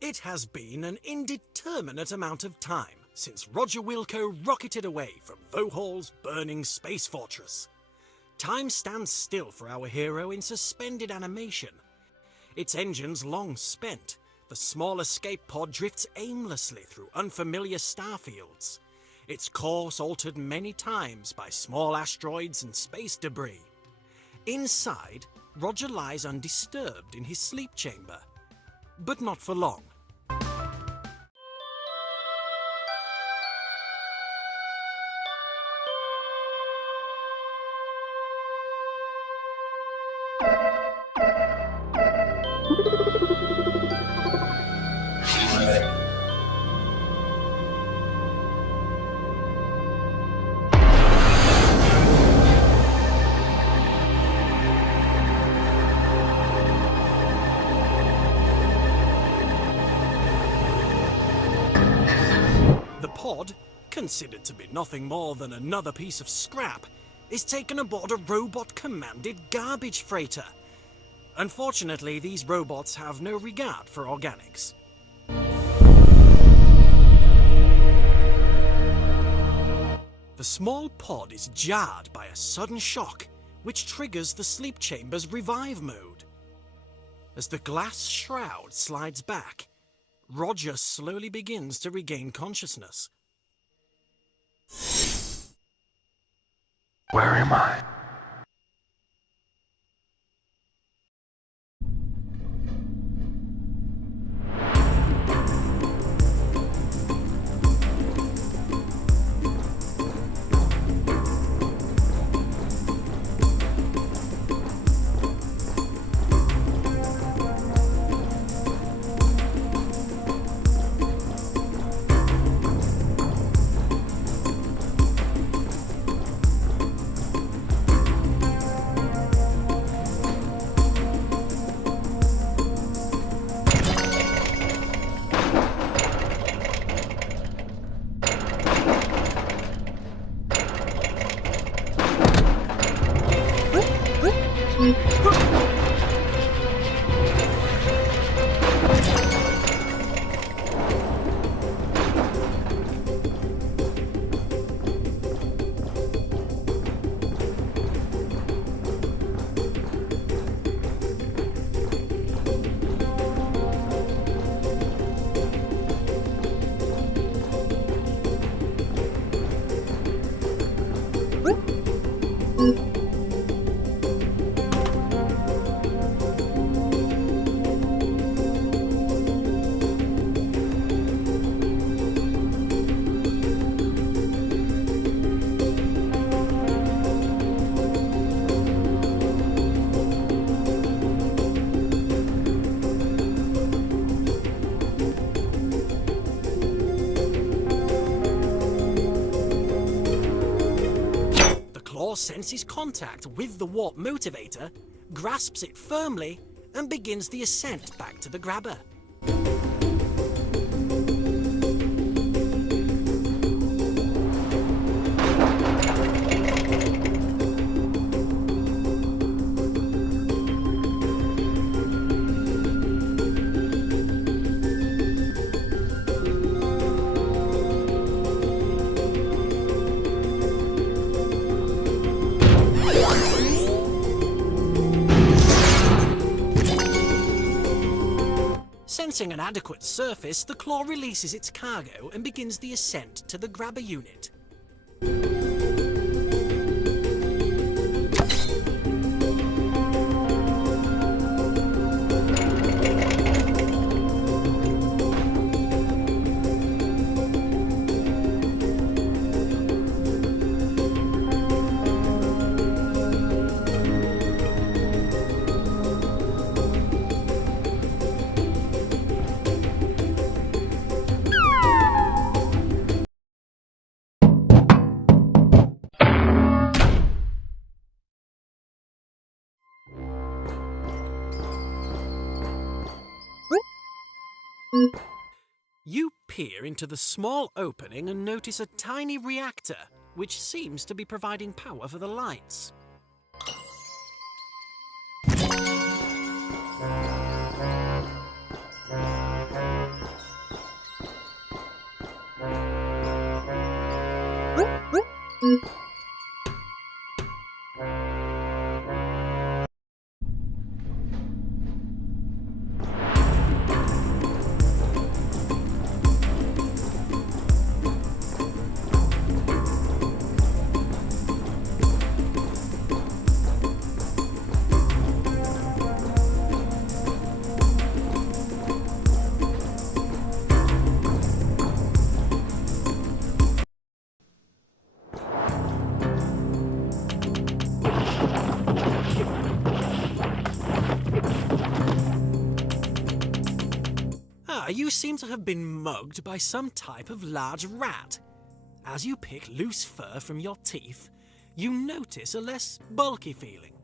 It has been an indeterminate amount of time since Roger Wilco rocketed away from Vohal's burning space fortress. Time stands still for our hero in suspended animation. Its engines long spent, the small escape pod drifts aimlessly through unfamiliar starfields, its course altered many times by small asteroids and space debris. Inside, Roger lies undisturbed in his sleep chamber, but not for long. The pod, considered to be nothing more than another piece of scrap, is taken aboard a robot-commanded garbage freighter. Unfortunately, these robots have no regard for organics. The small pod is jarred by a sudden shock, which triggers the sleep chamber's revive mode. As the glass shroud slides back, Roger slowly begins to regain consciousness. Where am I? Senses contact with the warp motivator, grasps it firmly, and begins the ascent back to the grabber. Sensing an adequate surface, the claw releases its cargo and begins the ascent to the grabber unit. You peer into the small opening and notice a tiny reactor, which seems to be providing power for the lights. You seem to have been mugged by some type of large rat. As you pick loose fur from your teeth, you notice a less bulky feeling.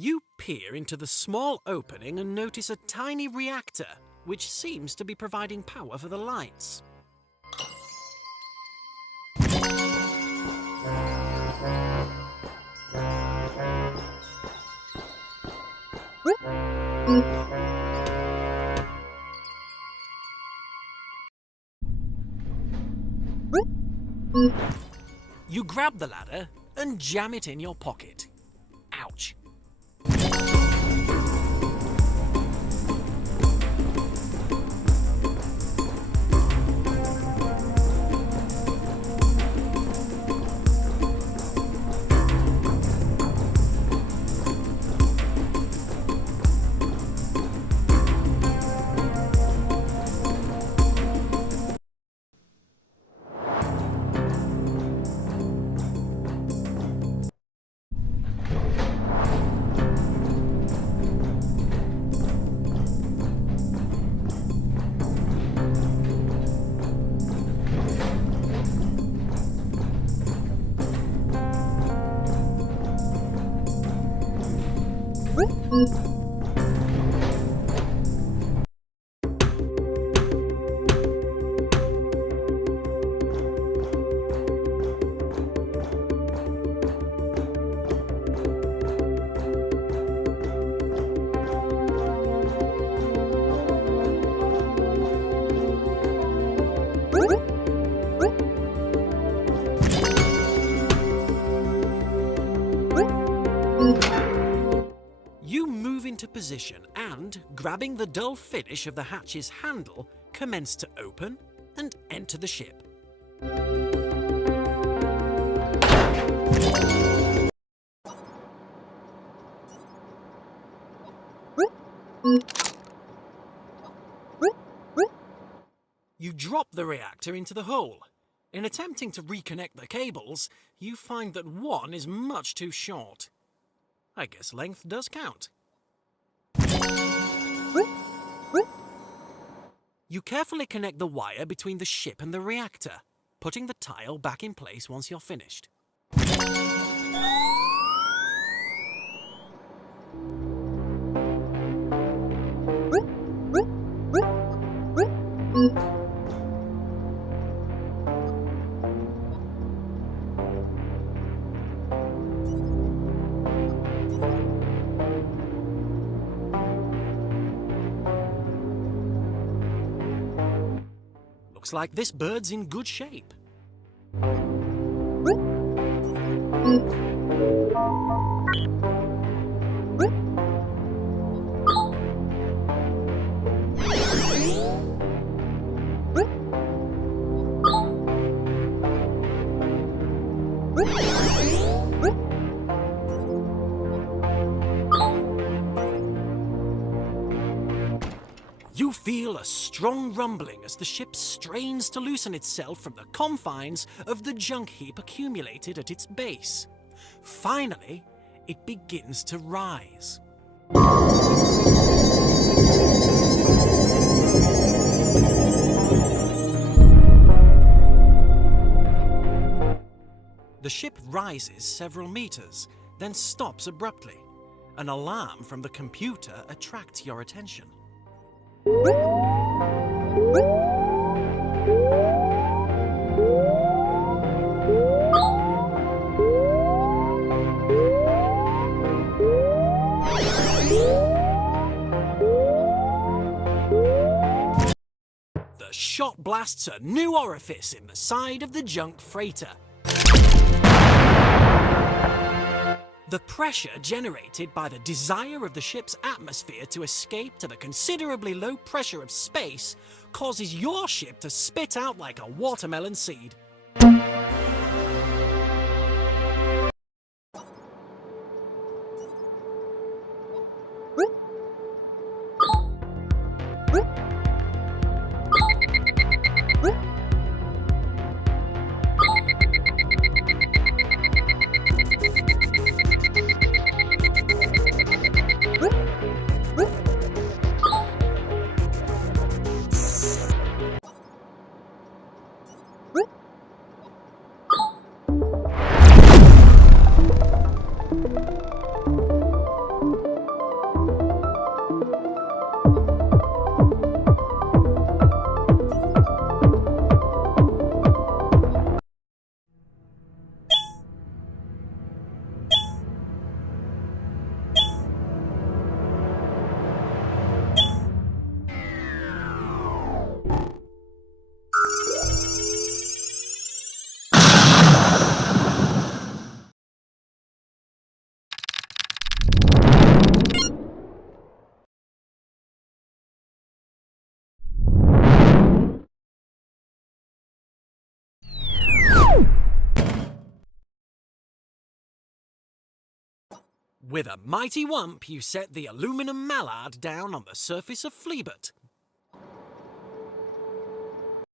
You peer into the small opening and notice a tiny reactor, which seems to be providing power for the lights. You grab the ladder and jam it in your pocket. Ouch. position and, grabbing the dull finish of the hatch's handle, commence to open and enter the ship. You drop the reactor into the hole. In attempting to reconnect the cables, you find that one is much too short. I guess length does count. You carefully connect the wire between the ship and the reactor, putting the tile back in place once you're finished. Looks like this bird's in good shape. You feel a strong rumbling as the ship strains to loosen itself from the confines of the junk heap accumulated at its base. Finally, it begins to rise. The ship rises several meters, then stops abruptly. An alarm from the computer attracts your attention. The shot blasts a new orifice in the side of the junk freighter. The pressure generated by the desire of the ship's atmosphere to escape to the considerably low pressure of space causes your ship to spit out like a watermelon seed. With a mighty whump, you set the aluminum mallard down on the surface of Fleabut,